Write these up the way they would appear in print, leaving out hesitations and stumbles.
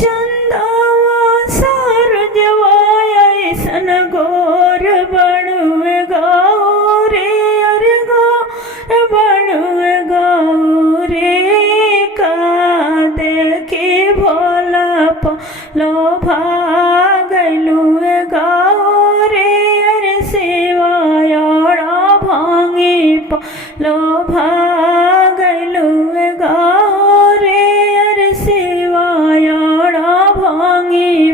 चंदावा सार जवाया सन गोर बड़ुए गाओ रे अरे गोर बड़ुए गाओ रे का देखे भोला लो भागलुए गाओ रे अरे सेवायाड़ा भांगी लो भागलुए गाओ रे अरे सेवायाड़ा भांगी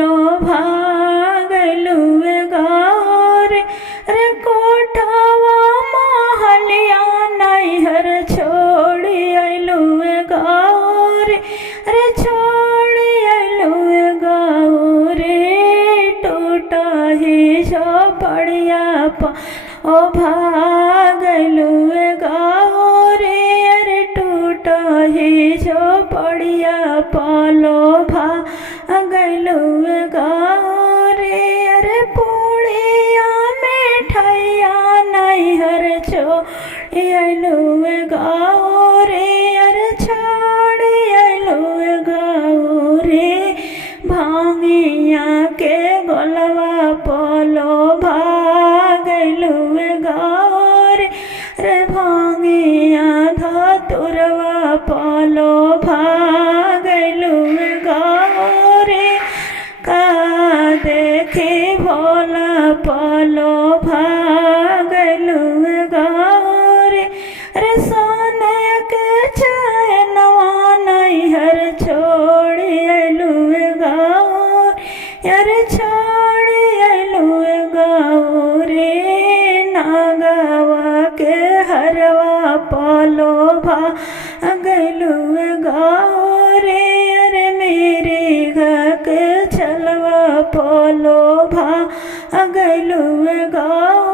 लो भागलुए गाओ रे अरे कोठावा महलिया नैहर छोड़ी अइलुए गाओ रे अरे छोड़ी अइलुए गाओ रे टूटा ही झोपड़िया ओ भागलुए गाओ रे अरे टूटा ही झोपड़िया पालो भागलुए गाओ रे अरे पूड़िया मिठाइया नैहर छोड़ी अइलुए गाओ रे अरे छोड़ी अइलुए गाओ रे भांगिया के गोलवा पोलो भागलुए गाओ रे रे भांगिया धतुरवा पोलो भागलुए गाओ रे का देखे भोला पोलो भागलुए गाओ रे रे सोने के चैनवा नैहर छोड़ी अइलुए गाओ यारे छोड़ी अइलुए गाओ रे नागवा के हरवा पालो भागलुए गाओ रे अरे मेरे घर के छलवा पालो भागलुए गाओ